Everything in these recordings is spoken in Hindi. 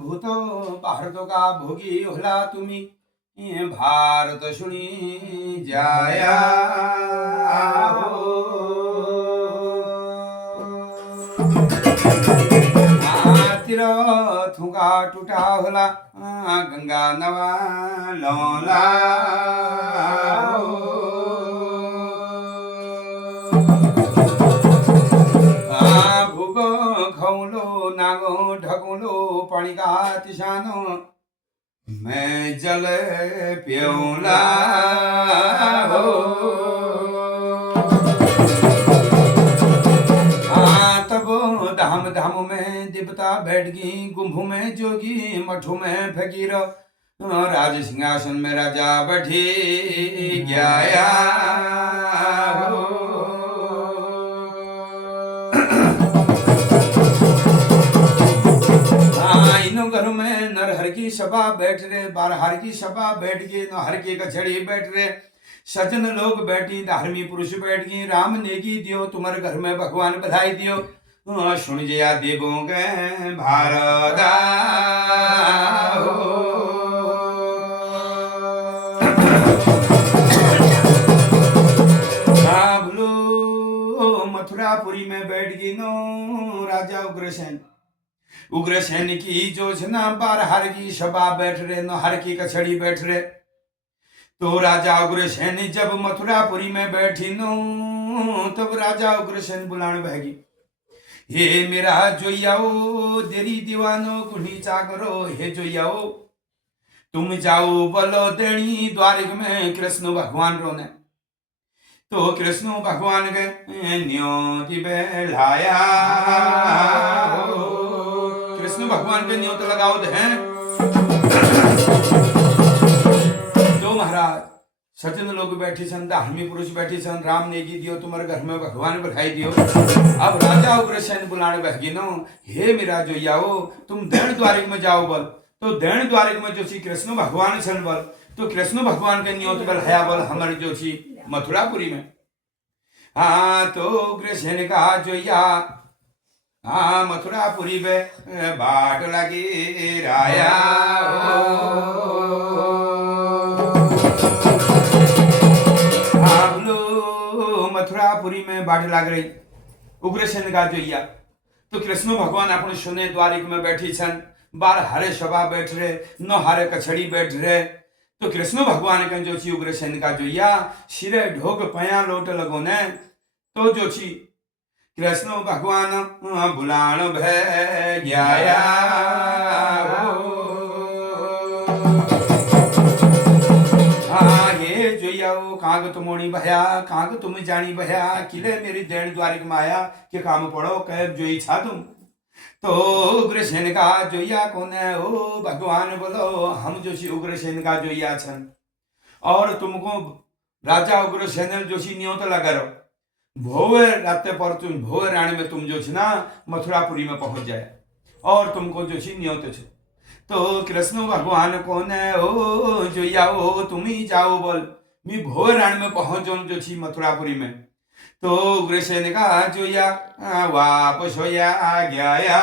भूतो भारत का भोगी होला तुम्ही भारत सुनी जाया हो। तीर्थ का टूटा होला गंगा नवा लौला भूगो खौलो नागो ढकुलो पानी का तिसानो मैं जल प्योला हो। तब धाम धाम में देवता बैठ गई, कुंभ में जोगी, मठू में फकीर, राज सिंहासन में राजा बैठे गया हो। इन घर में नरहर की सभा बैठ रहे, बारहर की सभा बैठ गई, नहर की कछड़ी बैठ रहे, सज्जन लोग बैठी, धार्मी पुरुष बैठ गई। राम नेगी दियो तुम्हारे घर में भगवान बधाई दियो, सुन जया देवों के भारदा हो। मथुरापुरी में बैठ गई नो राजा उग्रसेन। उग्रसेन की योजना बारहर की सभा बैठ रहे, नहर की कछड़ी बैठ रहे। तो राजा उग्रसेन जब मथुरापुरी में बैठी नो, तब राजा उग्रसेन बुलाने बहगी, हे मेरा जोयाओ देरी दीवानो कुनी चाकरो, हे जोयाओ तुम जाओ बोलो देनी द्वारिक में कृष्ण भगवान रोने। तो कृष्ण भगवान के न्योती बेलाया हो। कृष्ण भगवान के न्योत लगाओ दे। तो महाराज सज्जन लोग बैठे सन, धार्मी पुरुष बैठे सन, राम नेगी दियो तुम्हारे घर में भगवान बधाई दियो। अब राजा उग्रसेन बुलाने बहगी नो, हे मेरा जोयाओ तुम दैन द्वारिक में जाओ बोल। तो दैन द्वारिक में जो सी कृष्ण भगवान सन बोल। तो कृष्ण भगवान के न्योत बल हया बोल हमारे जो सी मथुरापुरी में। तो उग्रसेन का जोया मथुरापुरी में बाट लगी राया मथुरापुरी में बाट लाग रही उग्रसेन का जोया। तो कृष्ण भगवान अपने सुने द्वारिक में बैठी छन, बार हरे सभा बैठ रहे, न हरे कछड़ी बैठ रहे। तो कृष्ण भगवान के जो छी उग्रसेन का जोया सिरे ढोक पया लोट लगो ने। तो जो छी कृष्ण भगवान बुलान भय गया ये जोयाओ काग तुमोणी भया, काग तुम जानी भया, किले मेरी देन द्वारिक माया के काम पड़ो कह जोई छा तुम। तो उग्रसेन का जोया कौन है? ओ भगवान बोलो हम जो सी उग्रसेन का जोया छन, और तुमको राजा उग्रसेन जो सी न्योत लगा रहो भोवे राते पर तुम भोवे राणी में तुम जो छी ना मथुरापुरी में पहुंच जाए, और तुमको जो छी न्योत छो। तो कृष्ण भगवान कौन है? ओ जोया ओ तुम ही जाओ बोल, मैं भोवे राणी में पहुंच जाऊं जो छी मथुरापुरी में। तो उग्रसेन का जोया वापस होया गया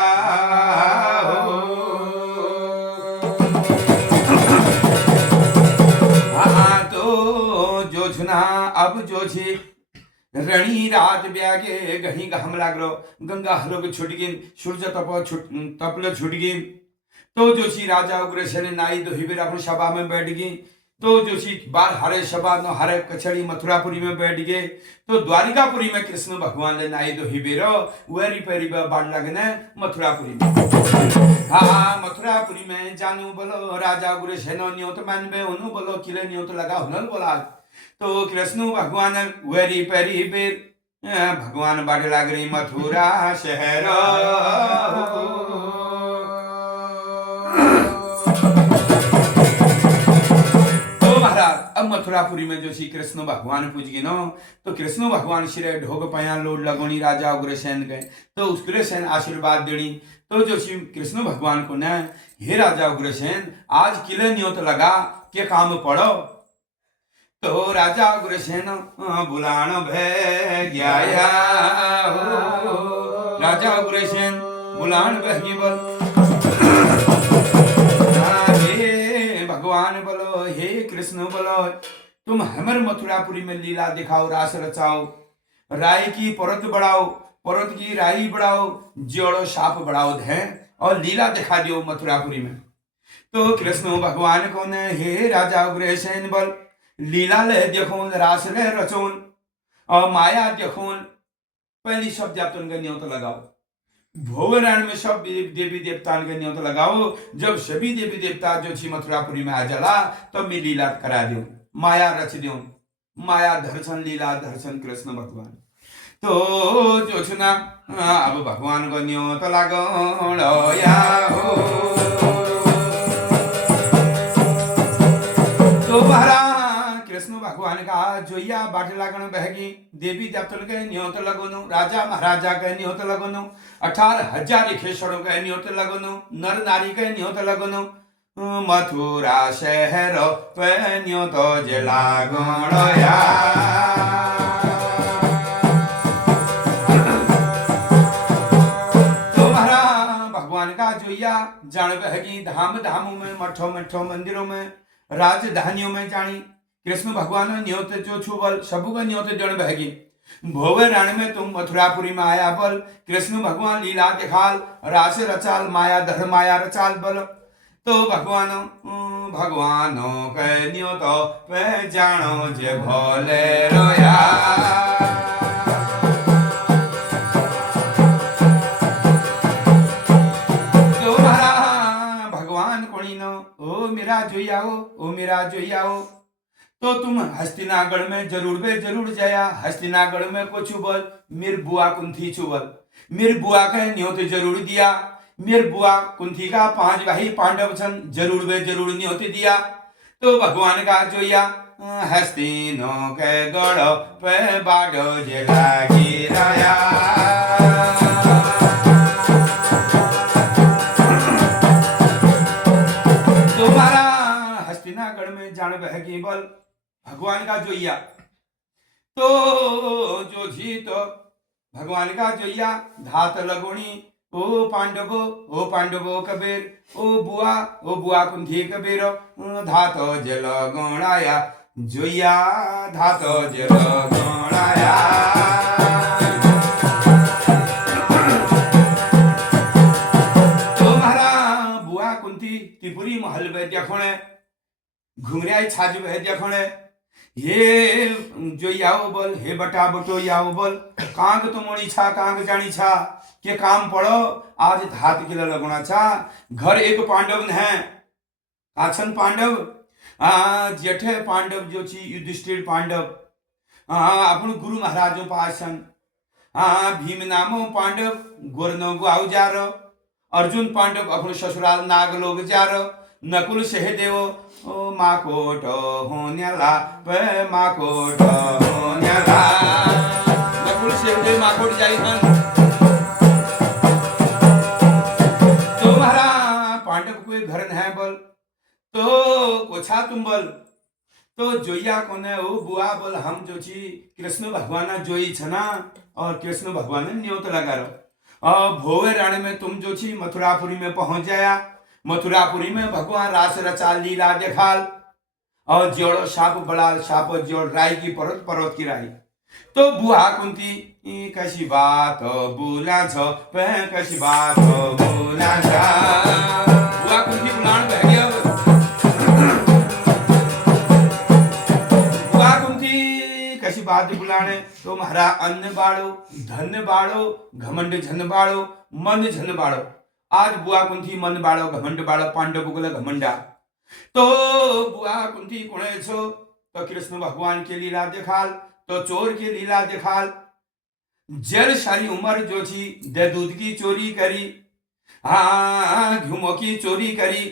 हो। तो जो छुना अब जो छी रणी रात ब्यागे गही गहम लागलो, गंगा हलोक छुट गई, सूर्य तपल छुट गई। तो जो सी राजा उग्रसेन नाई दो हिबेर अपनी सभा में बैठ गई। तो जो सी बार हरे सभा न हरे कछड़ी मथुरापुरी में बैठ गए। तो द्वारिकापुरी में कृष्ण भगवान ने नाई दो हिबेरो वेरी पेरी बाढ़ लगने मथुरापुरी में। हाँ मथुरापुरी में जानू बोलो राजा उग्रसेन न्योत मानबे उनु बोलो किले न्योत लगा हुनल बोला। तो कृष्ण भगवान वेरी पेरी बेर भगवान बाढ़ लग रही मथुरा शहर। अब मथुरापुरी में जो श्री कृष्ण भगवान पूज गए नो, तो कृष्ण भगवान श्री ढोग पया लोड लगोनी राजा उग्रसेन गए। तो उग्रसेन आशीर्वाद देनी। तो जो श्री कृष्ण भगवान को न, हे राजा उग्रसेन आज किले न्योत लगा के काम पड़ो। तो राजा उग्रसेन बुलाण भय गया हो। राजा उग्रसेन बुलाण भय बोल हे भगवान बोलो, हे कृष्ण बोलो, तुम हमर मथुरापुरी में लीला दिखाओ, रास रचाओ, राय की परत बढ़ाओ, परत की राई बढ़ाओ, जोड़ो साप बढ़ाओ धै और लीला दिखा दियो मथुरापुरी में। तो कृष्ण भगवान को ने हे राजा उग्रसेन बोल लीला ले देखोन, रास ले रचोन और माया देखोन। पहली सब जातन का न्योत लगाओ, भोवराण में सब देवी देवता के न्योत लगाओ। जब सभी देवी देवता जो छी मथुरापुरी में आ जला तो मैं लीला करा दो, माया रच दो, माया दर्शन लीला दर्शन कृष्ण भगवान। तो जो छुना अब भगवान को न्योत लगो या हो। तो कृष्ण भगवान का जोया बाट लागण बहगी, देवी देवतन के न्योत लगोनु, राजा महाराजा के न्योत लगोनु, 18,000 खेसड़ों के न्योत लगोनु, नर नारी के न्योत लगोनु, मथुरा शहर पे न्योत जे लागण या। तो भगवान का जोया जान बहगी, धाम धामों में, मठों मठों मंदिरों में, राजधानियों में जानी कृष्ण भगवान न्योत जो छु बल सबू का न्योत जन बहगी। भोवे रण में तुम मथुरापुरी में आया बल, कृष्ण भगवान लीला दिखाल, रास रचाल, माया धर माया रचाल बल। तो भगवानों के न्योत पे जानो जे भोले रोया। तो भगवान कोणी नो ओ मेरा जोया हो, ओ मेरा जोया हो। तो तुम हस्तिनागढ़ में जरूर जाया। हस्तिनागढ़ में कुछ बोल मेर बुआ कुंथी चुबल, मेर बुआ का न्योत जरूर दिया। मेर बुआ कुंथी का 5 भाई पांडव छन, जरूर न्योत दिया। तो भगवान का जोया हस्तिनो के गढ़ पे बाडो जे लागी रया। तुम्हारा हस्तिनागढ़ में जान बहगी बल भगवान का जोया। तो जो जी तो भगवान का जोया धात लगोणी, ओ पांडवो कबीर, ओ बुआ कुंठी कबीर, धात जल गणाया जोया, धात जल गणाया। तो महारा बुआ कुंठी त्रिपुरी महल में देखोणे, घुमरिया छाज में देखोणे, ये जो याओ बोल हे बटा बटो याओ बोल, कांग तो मोड़ी छा, कांग जानी छा के काम पड़ो, आज धात के लगना छा। घर एक पांडव न है, आछन पांडव, जेठे पांडव जो छी युधिष्ठिर पांडव, अपन गुरु महाराजों पासन, भीम नामो पांडव गोरनो गुआउ जार, अर्जुन पांडव अपन ससुराल नाग लोग जार, नकुल सहदेव ओ माकोट होन्याला पे माकोट होन्याला, नकुल सहदेव माकोट जाई हन। तुम्हारा पांडव कोई घर न है बोल, तो कोछा तुम बोल। तो जोइया कोने ओ बुआ बोल हम जो छी कृष्ण भगवान जोई छना, और कृष्ण भगवान न्योत लगा रहो। और भोवे राणी में तुम जो छी मथुरापुरी में पहुंच जाया। मथुरापुरी में भगवान रास रचाल लीला देखाल, और जोड़ो साप बड़ाल, साप जोड़ राई की परत परत की राई। तो बुआ कुंती कशी बात बोला छो पे, कशी बात बोला छा, बुआ कुंती बुलान बह गया। बुआ कुंती कशी बात बुलाने, तो महारा अन्न बाड़ो, धन बाड़ो, घमंड झन बाड़ो, मन झन बाड़ो। आज बुआ कुंती मन बाड़ो, घमंड बाड़ो, पांडव गुल घमंडा। तो बुआ कुंती कोणे छो, तो कृष्ण भगवान के लीला देखाल, तो चोर की लीला देखाल। जल सारी उम्र जो थी दे दूध की चोरी करी, घुमो की चोरी करी,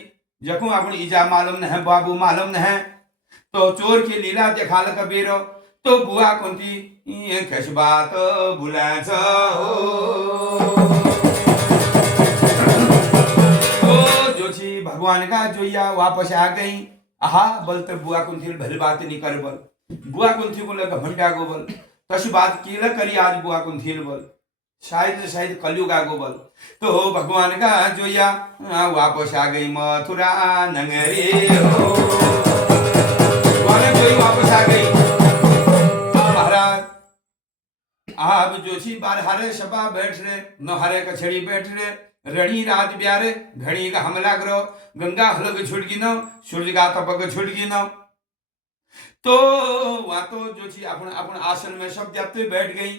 जखू अपन ईजा मालूम न है, बाबू मालूम न है। तो चोर की लीला देखाल कबीरो। तो बुआ कुंती ये कश बात बुला जो थी भगवान का जोइया वापस आ गई। आहा बल तो बुआ कुंती भली बात नहीं कर बोल, बुआ कुंथी को लगा घमंडा गोबल तशी बात कीला करी आज बुआ कुंथी बोल शायद शायद कलयुग आ गोबल तो भगवान का जोया वापस आ गई मथुरा नगरी हो भगवान जोई वापस आ गई महाराज आप जो छी बार हारे सपा बैठ रहे न हारे कछड़ी बैठ रहे रणी रात ब्यारे घड़ी का हमला करो गंगा हलग छुट गी न सूर्य का तपक छुट गी न तो वहां तो जो छी अपन अपन आसन में सब जाते बैठ गई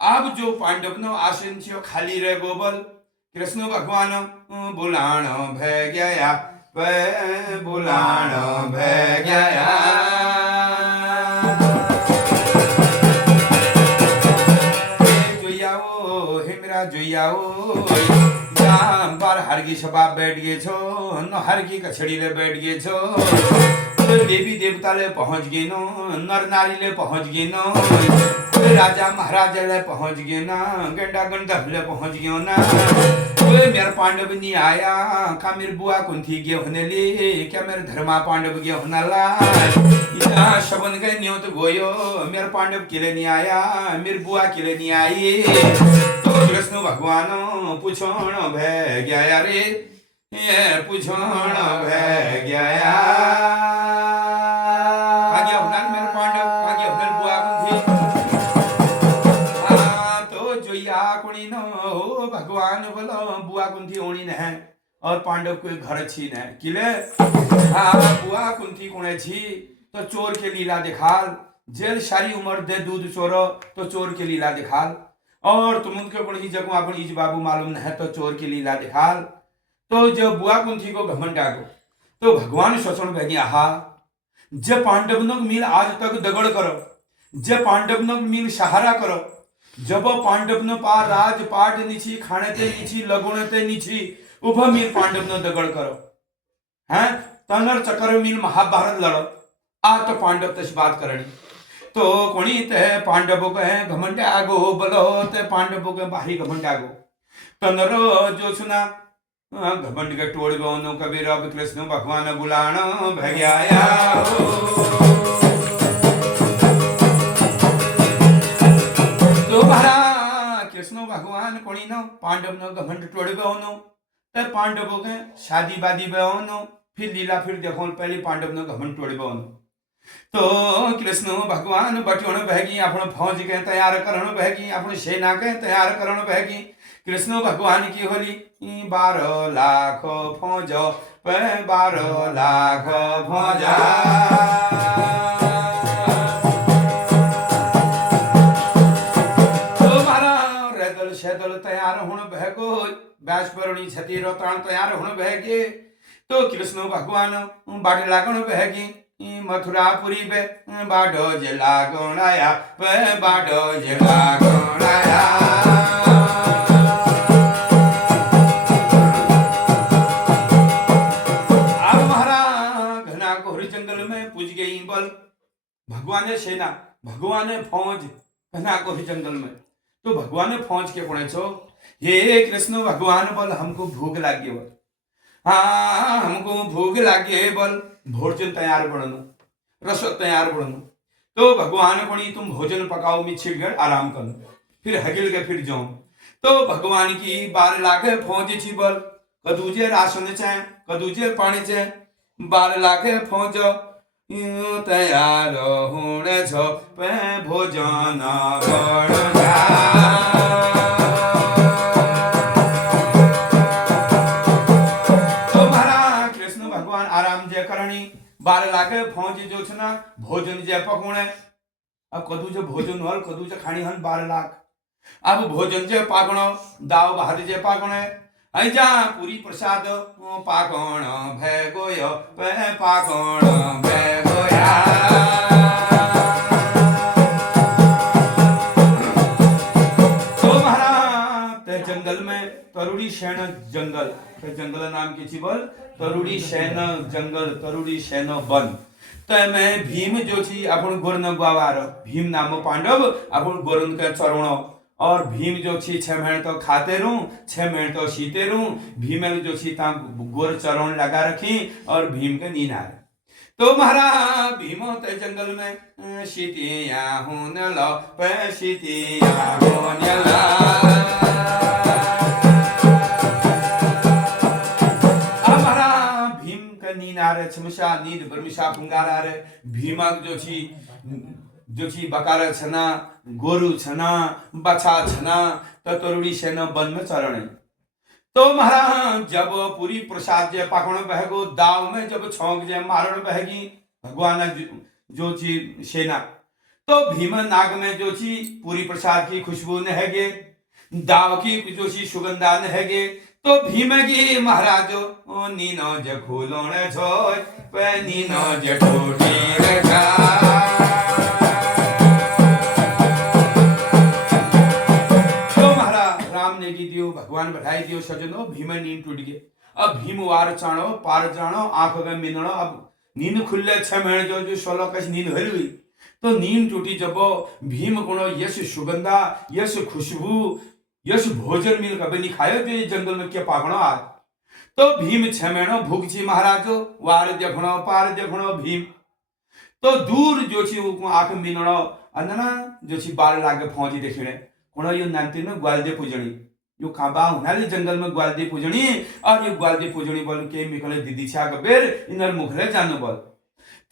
अब जो पांडव नो आसन छो खाली रह गोबल कृष्ण भगवान बुलाण भय गया बुलाण भय गया जोयाओ बार हर की सभा बैठ गए छो न हर की कछड़ी ले बैठ गए छो तो देवी देवता ले पहुंच गए नो नर नारी ले पहुंच गए नो राजा महाराजा ले पहुंच गए ना गंडा गंडा ले पहुंच गए ना मेरा पांडव नहीं आया का मेरे बुआ कुंथी गे होने ले क्या मेरे धर्मा पांडव गे होना ला इतना शबन गए न्यो तो गोयो मेरा पांडव किले नहीं आया मेरे बुआ किले नहीं आई तो कृष्ण भगवान पूछोण भय गया रे ये पूछोण भय गया कागे होना मेरे पांडव कागे होना बुआ कुंथी तो जोया कोणी न हो भगवान बोलो बुआ कुंथी होनी न और पांडव कोई घर छी न किले बुआ कुंथी कोणे छी तो चोर के लीला दिखाल जेल सारी उम्र दे दूध चोरो तो चोर के लीला दिखाल और तुम उनके कोई जगह अपन इज बाबू मालूम न है तो चोर की लीला दिखाल तो जब बुआ कुंथी को घमंड आगो तो भगवान शोषण कह गया हा जब पांडव नो मिल आज तक दगड़ करो जब पांडव नो मिल सहारा करो जब पांडव नो पा राजपाट नीची खाने ते नीची लगुण ते नीची उभ मिल पांडव नो दगड़ करो हैं तनर चक्र मिल महाभारत लड़ो आ तो पांडव तस बात करनी तो कोणी ते पांडवों के घमंड आगो बलो ते पांडवों के बाहरी घमंड आगो तनरो जो सुना घमंड के टोड़ गो नो कबीर अब कृष्ण भगवान बुलाणो भगयाया तो महाराज कृष्ण भगवान कोणी नो पांडव नो घमंड टोड़ गो नो ते पांडवों के शादी बादी बेनो फिर लीला फिर देखो पहले पांडव नो घमंड टोड़ गो नो तो कृष्ण भगवान बटोण बहगी अपन फौज के तैयार करण बहगी अपन सेना के तैयार करण बहगी कृष्ण भगवान की होली 12 लाख फौज 12 लाख फौज तो मारा रेदल शेदल तैयार होण बहगो बैसपरणी छती रोताण तैयार होण बहगे तो कृष्ण भगवान बाट लागण बहगी मथुरापुरी बे बाडो जिला गोणाया बाडो जिला गोणाया अब महाराज घना कोहरी जंगल में पूज गई बल भगवान सेना भगवान फौज घना कोहरी जंगल में तो भगवान फौज के कोणे छो हे कृष्ण भगवान बोल हमको भूख लागी बोल हाँ हमको भूख लागे बोल भोजन तैयार बढ़नो रसोई तैयार बढ़नो तो भगवान कोणी तुम भोजन पकाओ मी छिड़गड़ आराम करो फिर हगिल के फिर जाओ तो भगवान की 12 लाख फौज छी बोल कदूजे राशन छे कदूजे पानी छे 12 लाख फौज तैयार होने छो पे भोजन बढ़ा आराम जे करनी 12 लाख फौज जो छना भोजन जे पकोणे अब कदू जे भोजन हल कदू जे खानी हन 12 लाख अब भोजन जे पाकणो दाव भात जे पाकणे आई जा पूरी प्रसाद पाकण भय गोयो पाकण भय गोया तो महाराज ते जंगल में तरुड़ी शैन जंगल ते जंगल नाम की बोल तरुड़ी शैन जंगल तरुड़ी शैन वन तो मैं भीम जो छी अपन गोरन गवार भीम नाम पांडव अपन गोरन के चरणो और भीम जो छी 6 महीने तो खाते रू 6 महीने तो सीते रू भीम जो छी ता गोर चरण लगा रखी और भीम के नींद आ तो महाराज भीम ते जंगल में शीतिया हून लो पे शीतिया हून ला भीम का नींद आ रहे छमशा नींद ब्रह्मशा फुंगार आ रहे भीमक जो छी बकार छना गोरु छना बछा छना तो तरुड़ी सेना वन में चरण तो महाराज जब पूरी प्रसाद जे पाखण बहगो दाव में जब छौंक जे मारण बहगी भगवान जो छी सेना तो भीम नाग में जो छी पूरी प्रसाद की खुशबू नहगे दाव की जो छी सुगंधा नहगे तो भीम की महाराज नीनो ज खोलोण छोय पे नीनो ज ठोठी रखा दियो भगवान बधाई दियो सजनो भीम नींद टूट गए अब भीम वार चाणो पार जानो आंख में मिनणो अब नींद खुले 6 महीने जो 16 कस नींद हल हुई तो नींद टूटी जब भीम गुणो यश सुगंधा यश खुशबू यश भोजन मिल कभी नहीं खायो जो जंगल में क्या पागणो आज तो भीम 6 महीनों भूख छी महाराजो वार देखणो पार देखणो भीम तो दूर जो छी आंख मिनणो अनना जो छी बार लागे फौजी देखणे कोणो यो नांती में ग्वालदे पूजणी यो खाबा हुनाले जंगल में ग्वालदे पूजणी और यो ग्वालदे पूजणी बोल के मिकले दीदी छा गबेर इनर मुखले जानो बोल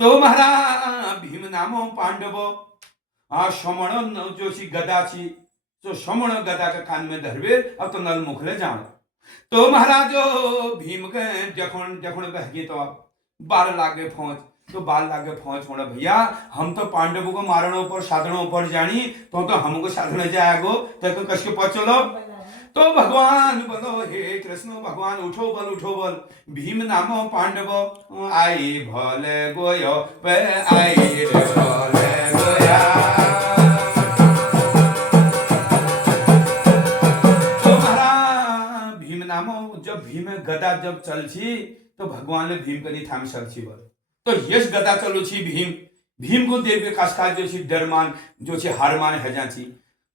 तो महाराज भीम नामो पांडव आ समण जो छी गदा छी तो समण गदा के कान में धरबे और तो नल मुखले जानो तो महाराजो भीम के जखन जखन बहगी तो बार लागे फौज तो बाल लागे फौज होना भैया हम तो पांडवों को मारणों पर साधनों पर जानी तो हमको साधने जाएगो तो कश के पचलो तो भगवान बोलो हे कृष्ण भगवान उठो बोल भीम नामो पांडव आई भले गोयो पे आई भले गोया तो महाराज भीम नामो जब भीम गदा जब चल छी तो भगवान ने भीम कनी थाम सक छी बोल तो यश गदा चलो छी भीम को देव कास्का जो छी डरमान जो छी हारमान है जाची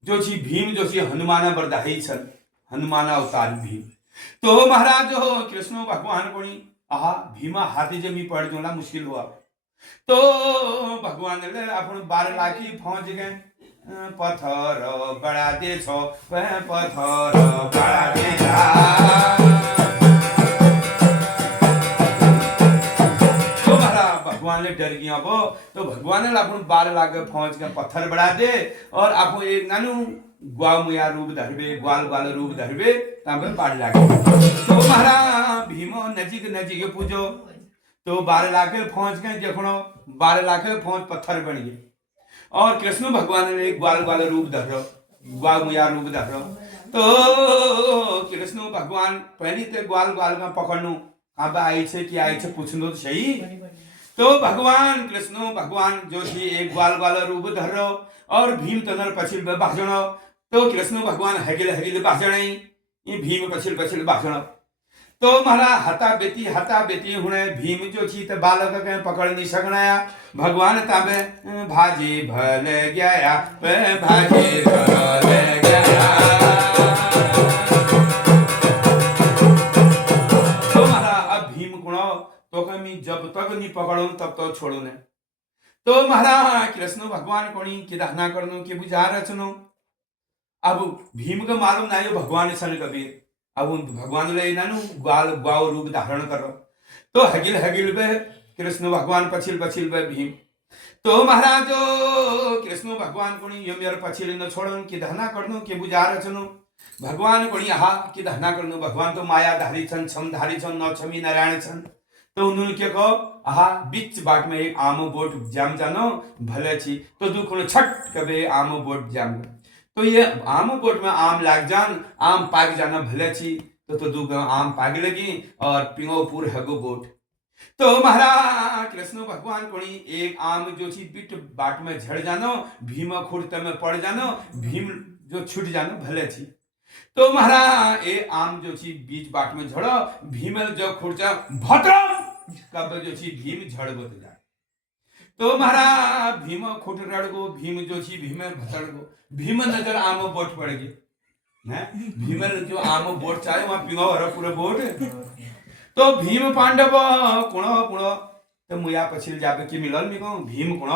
जो छी भीम जो छी हनुमान बरदाही छन हनुमान अवतार भीम तो महाराज हो कृष्ण भगवान कोणी आहा भीमा हाथी जमी पड़ जोला मुश्किल हुआ तो भगवान ने अपन 12 लाखी पहुंच गए पत्थर बड़ा दे छो पत्थर बड़ा दे भगवान ने डर गया वो तो भगवान ने अपन 12 लाख पहुंच के पत्थर बढ़ा दे और आपको एक नानू ग्वाल मुया रूप धरबे ग्वाल रूप धरबे तांबे पाड़ लागे तो महाराज भीमो नजीक पूजो तो 12 लाख पहुंच गए देखो 12 लाख पहुंच पत्थर बन गए और कृष्ण भगवान ने ग्वाल रूप धरो ग्वाल मुया रूप धरो तो कृष्ण भगवान पहली तो ग्वाल का पकड़नु अब आई छे कि आई छे पूछनो तो सही तो भगवान कृष्ण भगवान जो थी एक ग्वाल रूप धरो और भीम तनर पछिल भाषण तो कृष्ण भगवान हगिल भाषण ये भीम पछिल भाषण तो महाराज हता बेती हुने भीम जो थी तो बालक के पकड़ नहीं सकनाया भगवान ताबे भाजे भल गया भाजे भल गया तो महाराज अब भीम गुणो तो कमी जब तक नहीं पकड़ो तब तो छोड़ो ने तो महाराज कृष्ण भगवान कोणी की दहना करनो की बुझा रचनो अब भीम का मालूम ना यो भगवान सन कबीर अब उन भगवान ले नानु ग्वाव रूप धारण करो तो हगिल बे कृष्ण भगवान पछिल बे भीम तो महाराज कृष्ण भगवान कोणी यो मेर पछिल न छोड़न की दहना करनो की बुझा रचनो भगवान कोणी आहा की दहना करनो भगवान तो माया धारी छन छम धारी छन नौ छमी नारायण छन तो उन्होंने क्या कहो आहा बीच बाट में एक आमो बोट जाम जानो भले छी तो दुख छट कबे आमो बोट जाम तो ये आमो बोट में आम लाग जान आम पाग जाना भले छी तो दुख आम पाग लगी और पिंगोपुर हगो बोट तो महाराज कृष्ण भगवान कोणी एक आम जो छी बीच बाट में झड़ जानो भीम खुर्त में पड़ जानो भीम जो छूट जानो भले छी तो महाराज ए आम जो छी बीच बाट में झड़ो भीमल जो खुर्चा भद्र कब जो छी भीम झड़गो तो जाए तो महाराज भीम खुट रड़गो भीम जो छी भीम भसड़गो भीम नजर आमो बोट पड़ गई हैं भीम जो आमो बोट चाहे वहां पिंगो हर पूरे बोट तो भीम पांडव कुणो तो मुया पछिल जाबे की मिलल मी कहूं भीम कोण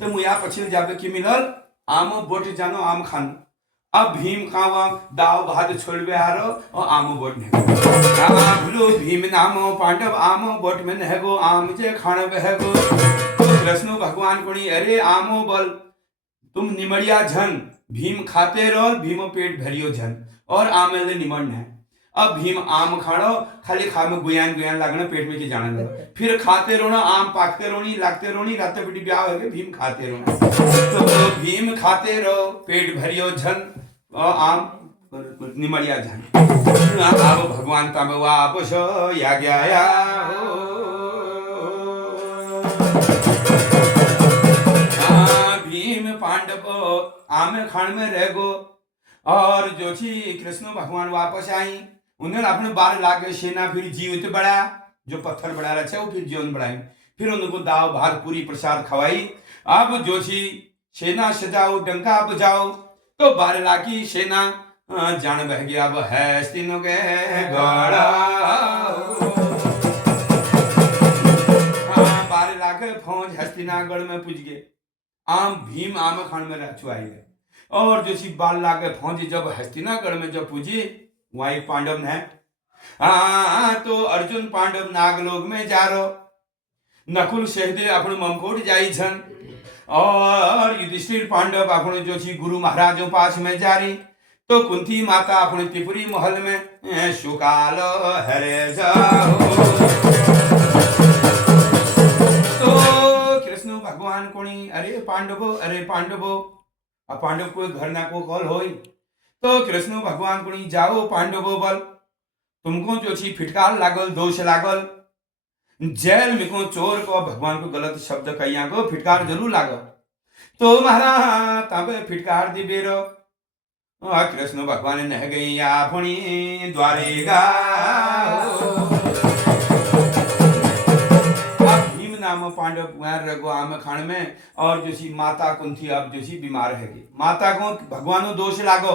तो मुया पछिल जाबे की मिलल आम बोट जानो आम खान अब भीम खावा दाव भात छोड़बे हारो और आम बोट ने भूलो भीम नामो पांडव आम बोट में नहगो आम जे खान बहगो कृष्ण भगवान कोणी अरे आमो बल तुम निमड़िया झन भीम खाते रहो भीमो पेट भरियो झन और आमेले निमड़ है अब भीम आम खाणो खाली खा में गुयान गुयान लागना पेट में की जाने लगा फिर खाते रोना आम पाकते रोनी लागते रोनी रात बेटी ब्याह हो गए भीम खाते रोना तो भीम खाते रहो पेट भरियो झन और आम निमड़िया झन अब भगवान तब वापस या गया भीम पांडव आम खान में रह गो और जो छी कृष्ण भगवान वापस आई उन्होंने अपने बार लाके सेना फिर जीवित बढ़ाया जो पत्थर बढ़ा रहा वो फिर जीवन बढ़ाई फिर उनको दाव भात पूरी प्रसाद खवाई अब जो छी सेना सजाओ डंका बजाओ तो बार लाकी सेना जान बह गया अब है तीनों के गड़ा बार लाके फौज हस्तिनागढ़ में पूज गए आम भीम आम खान में रह चुआई गए और जो सी बाल लाके फौज जब हस्तिनागढ़ में जब पूजी वही पांडव ने तो अर्जुन पांडव नागलोक में जा रो नकुल सहदेव अपने ममकोट जाई छन और युधिष्ठिर पांडव अपने जो सी गुरु महाराजों पास में जा रही तो कुंती माता अपने त्रिपुरी महल में सुकाल हरे जाओ तो कृष्ण भगवान कोणी अरे पांडवो अब पांडव कोई घर ना को कॉल होई तो कृष्ण भगवान कोणी जाओ पांडवो बल तुमको जो छी फिटकार लागल दोष लागल जेल में को चोर को भगवान को गलत शब्द कहिया को फिटकार जरूर लागल तो महाराज तबे फिटकार दी बेरो कृष्ण भगवान नह गई अपनी द्वारेगा नाम पांडव कुमार रघु आम खान में और जो सी माता कुंती अब जो सी बीमार है माता को भगवान दोष लागो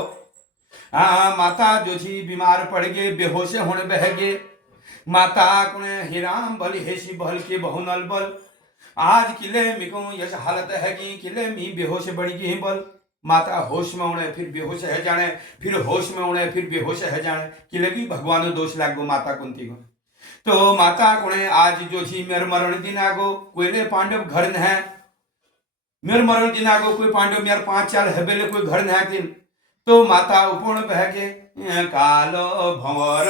माता जो सी बीमार पड़ गए बेहोश होने बह गए माता को हिराम बल हेसी बल के बहुनल बल आज किले मिको यश हालत है कि किले मी बेहोश बड़ी गई बल माता होश में उड़े फिर बेहोश है जाने फिर होश में उड़े फिर बेहोश है जाने किले भी भगवान दोष लागो माता कुंती को तो माता कोणे आज जो छी मेर मरण दिन आगो कोईले पांडव घर न है मेर मरण दिन आगो कोई पांडव मेर 5-4 हेबेले कोई घर न है दिन तो माता उपण बह के कालो भंवर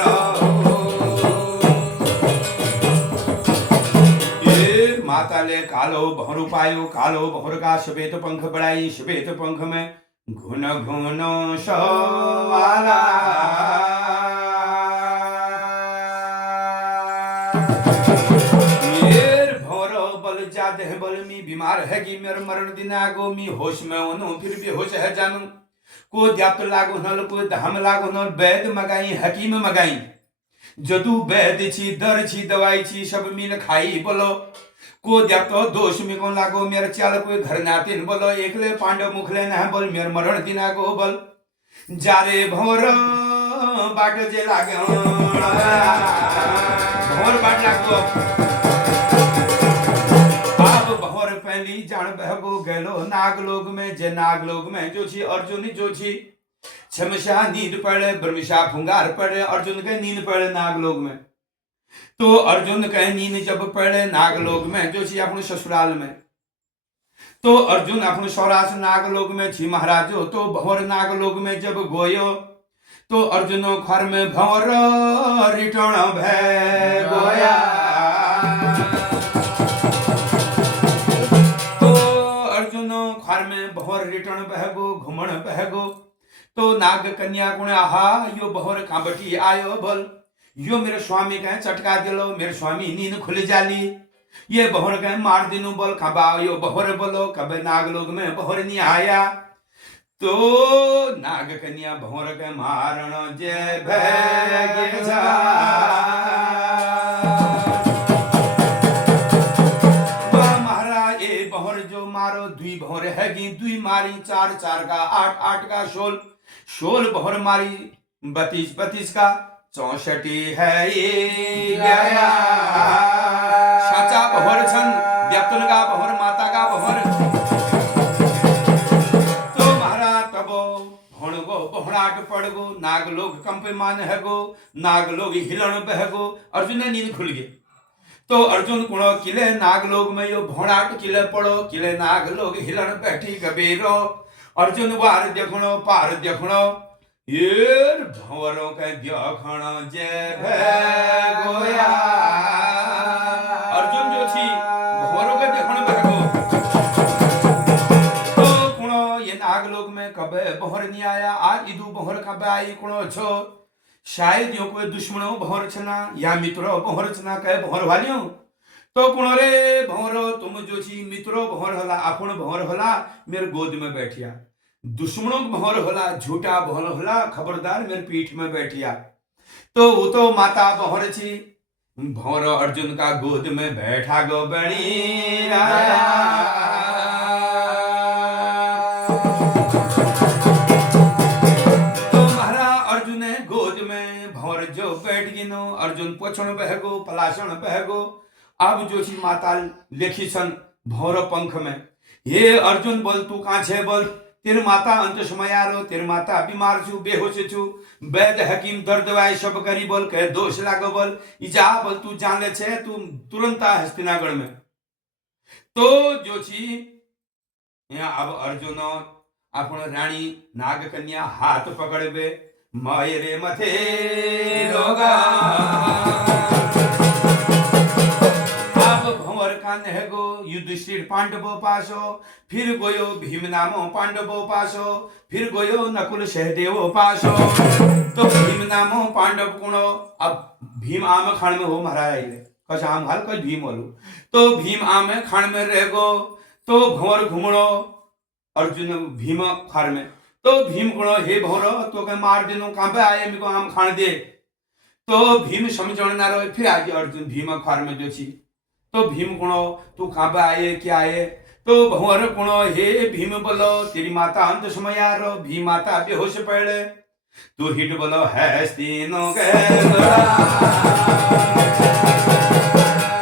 ये माता ले कालो भंवर पायो कालो भंवर का श्वेत पंख बढ़ाई श्वेत पंख में घुन घुन सवाला बल मी बीमार है कि मेरे मरण दिन आगो मी होश में होनो फिर भी होश है जानू को द्याप लागो नल को धाम लागो नल वैद मगाई हकीम मगाई जदू वैद छी दर छी दवाई छी सब मिल खाई बोलो को द्याप दोष में को लागो मेरे चाल कोई घर नातिन बोलो एकले पांडव मुखले ना बोल मेरे मरण दिन आगो बोल जारे भंवर बाट जे लागे भंवर बाट लागो पहली जान बहगो गैलो नागलोक में जे नागलोक में जो छी अर्जुन जो छी छमशा नींद पड़े ब्रह्मशा फुंगार पड़े अर्जुन के नींद पड़े नागलोक में तो अर्जुन के नींद जब पड़े नागलोक में जो छी अपने ससुराल में तो अर्जुन अपने सौराष्ट्र नागलोक में छी महाराज तो भंवर नागलोक में जब गोयो तो अर्जुनो खर में भंवर रिटर्न भय गोया घर में बहर रिटर्न बहगो घुमण बहगो तो नाग कन्या गुण आहा यो बहर कांबटी आयो बल यो मेरे स्वामी कहे चटका दिलो मेरे स्वामी नींद खुल जाली ये बहर कहे मार दिनु बल कबा यो बहर बोलो कब नागलोक में बहर नहीं आया तो नाग कन्या बहर के मारण जय भय मारो दुई भौर हैगी दुई मारी 4-4 का 8-8 का 16 बहर मारी 32 का 64 है ये गया साचा बहर छन व्यक्तन का बहर माता का बहर तो महाराज तबो भणगो बहराट पड़गो नाग लोग कंपमान हैगो नाग लोग हिलण बहगो अर्जुन ने नींद खुल गई तो अर्जुन कुणो किले नाग लोग में यो भोणाट किले पड़ो किले नाग लोग हिलण बैठी गबेरो अर्जुन वार देखणो पार देखणो येर भंवरों के देखण जे गोया अर्जुन जो छी भंवरों के देखण भागो तो कुणो ये नाग लोग में कबे बहर नहीं आया आज इदु बहर कबे आई कुणो छो शायद यो कोई दुश्मनो बहर छना या मित्रो बहर छना कहे बहर वालियो तो कुणो रे भंवरो तुम जो छी मित्रो बहर होला आपण बहर होला मेरे गोद में बैठिया दुश्मनों भंवर होला झूठा भंवर होला खबरदार मेरे पीठ में बैठिया तो वो तो माता भंवर छी भंवर अर्जुन का गोद में बैठा गो बणी राया तो महाराज अर्जुन गोद में भंवर जो बैठ गिनो अर्जुन पोछण बहगो पलाशण बहगो अब जो छी माता लेखी सन भंवर पंख में ये अर्जुन बोल तू कहां छे बोल तेर माता अंत समय आरो तेर माता बीमार छु बेहोश छु वैद हकीम दर्द दवाई सब करी बोल कहे दोष लागो बोल इजा बोल तू जाने छे तू तुरंत आ हस्तिनागढ़ में तो जो छी यहाँ अब अर्जुन आपण रानी नाग कन्या हाथ पकड़बे मायरे मथे रोगा नेहगो युधिष्ठिर पांडवो पासो फिर गोयो भीम नामो पांडवो पासो फिर गोयो नकुल सहदेवो पासो तो भीम नामो पांडव कुणो अब भीम आम खान में हो महाराज आइले कछ आम हाल कछ भीम होलू तो भीम आम खान में रहेगो तो भंवर घुमणो अर्जुन भीम खार में तो भीम कुणो हे भंवर तो के मार दिनो काबे आए मेको आम खान दे तो भीम समझण ना रहे फिर आगे अर्जुन भीम खार में जो छी तो भीम कुणो तू कहां आए क्या आए तो भंवर कुणो हे भीम बोलो तेरी माता अंत समय आरो भीम माता बेहोश पड़े तू हिट बोलो है तीनों के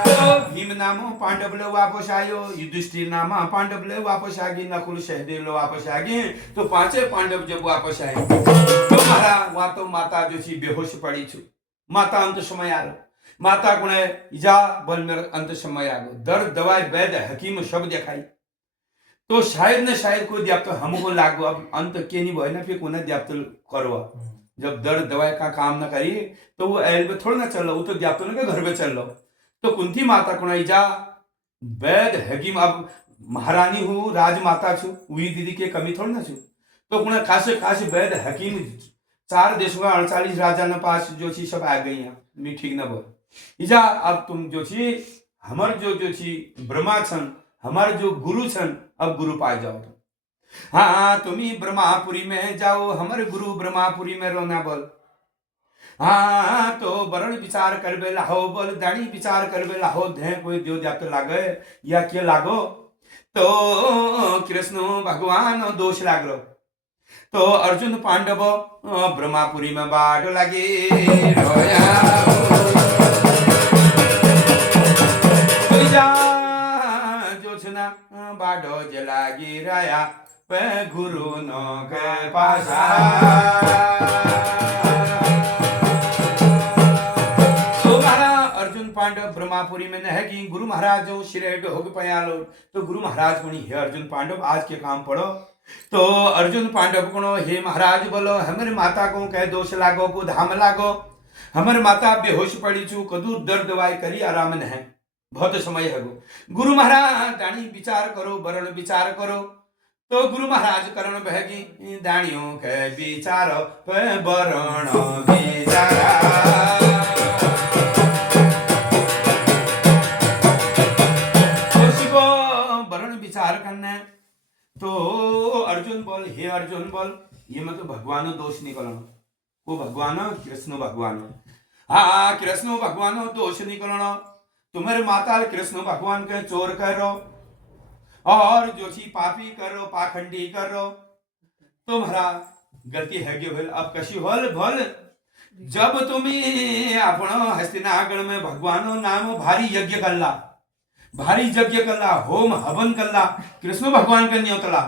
तो भीम नामो पांडव ले वापस आयो युधिष्ठिर नामा पांडव ले वापस आ गई नकुल सहदेव ले वापस आ गए तो पांचे पांडव जब वापस आए तो मारा वहां तो माता जो छी बेहोश पड़ी छु माता अंत समय आरो माता गुणे इजा बोल मेरे अंत समय आगो दर्द दवाई वैद हकीम सब देखाई तो शायद न शायद कोई द्याप्त हमको लागो अब अंत के नहीं भय ना फिर कोने द्याप्त करो जब दर्द दवाई का काम न करी तो वो एल पे थोड़ा ना चल लो वो तो द्याप्त के घर पे चल लो तो कुंती माता गुणे इजा वैद हकीम अब महारानी हूँ राजमाता छु हुई दीदी के कमी थोड़ी ना छु तो गुणे खास खास वैद हकीम 4 देशों का 48 राजा न पास जो छी सब आ गई हैं मी ठीक न बोल इजा अब तुम जो छी हमर जो छी ब्रह्मा छन हमारे जो गुरु छन अब गुरु पाए जाओ तुम हाँ तुम ही ब्रह्मापुरी में जाओ हमारे गुरु ब्रह्मापुरी में रोना बोल हाँ तो वरण विचार करबे लाहो बोल दानी विचार करबे लाहो धे कोई देव जात लागे या के लागो तो कृष्ण भगवान दोष लागरो तो अर्जुन पांडव ब्रह्मापुरी में बाट लगे जोशना बाडो जला गिराया पे गुरु नो के पासा तो महाराज अर्जुन पांडव ब्रह्मापुरी में न है कि गुरु महाराज जो शिरेड होग पयालो तो गुरु महाराज गुणी हे अर्जुन पांडव आज के काम पढ़ो तो अर्जुन पांडव गुणो हे महाराज बोलो हमारे माता को कह दोष लागो को धाम लागो हमारे माता बेहोश पड़ी छू कदू दर्द दवाई करी आराम न है बहुत समय है गुरु महाराज दानी विचार करो वरण विचार करो तो गुरु महाराज करण बहगी दानियों के विचार वरण विचारा वरण विचार करना तो अर्जुन बोल हे अर्जुन बोल ये मतलब भगवान दोष निकलना वो भगवान कृष्ण भगवान हाँ कृष्ण भगवान दोष निकलना तुम्हारे माता कृष्ण भगवान के चोर करो और जो छी पापी करो पाखंडी करो तुम्हारा गलती है कि अब कशी होल भल जब तुम्ही आपण हस्तिनागढ़ में भगवानो नाम भारी यज्ञ करला, भारी यज्ञ करला, होम हवन करला, कृष्ण भगवान का न्योतला,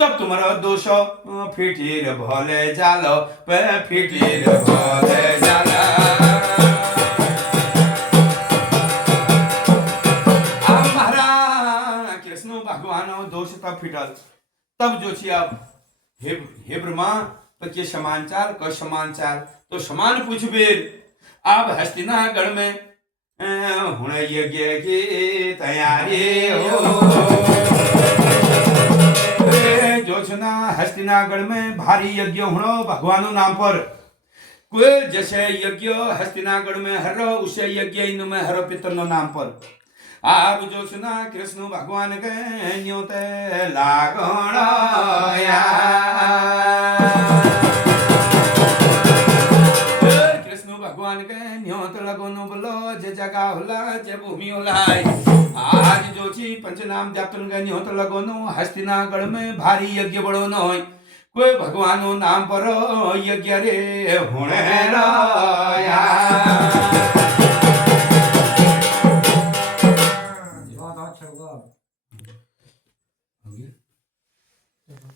तब तुम्हारा दोष फिटीर भोले जालो, फिटीर भोले जाला। हमारा कृष्ण भगवान दोष तब फिटल, तब जो छी अब हे ब्रह्मा के समाचार क समाचार तो समान पूछबेर। अब हस्तिनागढ़ में हुण यज्ञ की तैयारी हो। जो छना हस्तिनागढ़ में भारी यज्ञ हुणो भगवानो नाम पर। कोई जैसे यज्ञ हस्तिनागढ़ में हर उसे यज्ञ इन में हर पितर नाम पर। आप जो सुना कृष्ण भगवान के न्योते लागण कृष्ण भगवान के न्योत लगोनो बोलो जे जगह होला जे भूमि होला। आज जो छी पंचनाम जातन के न्योत लगोनो हस्तिनागढ़ में भारी यज्ञ बड़ो न होय। कोई भगवानो नाम पर यज्ञ रे होणे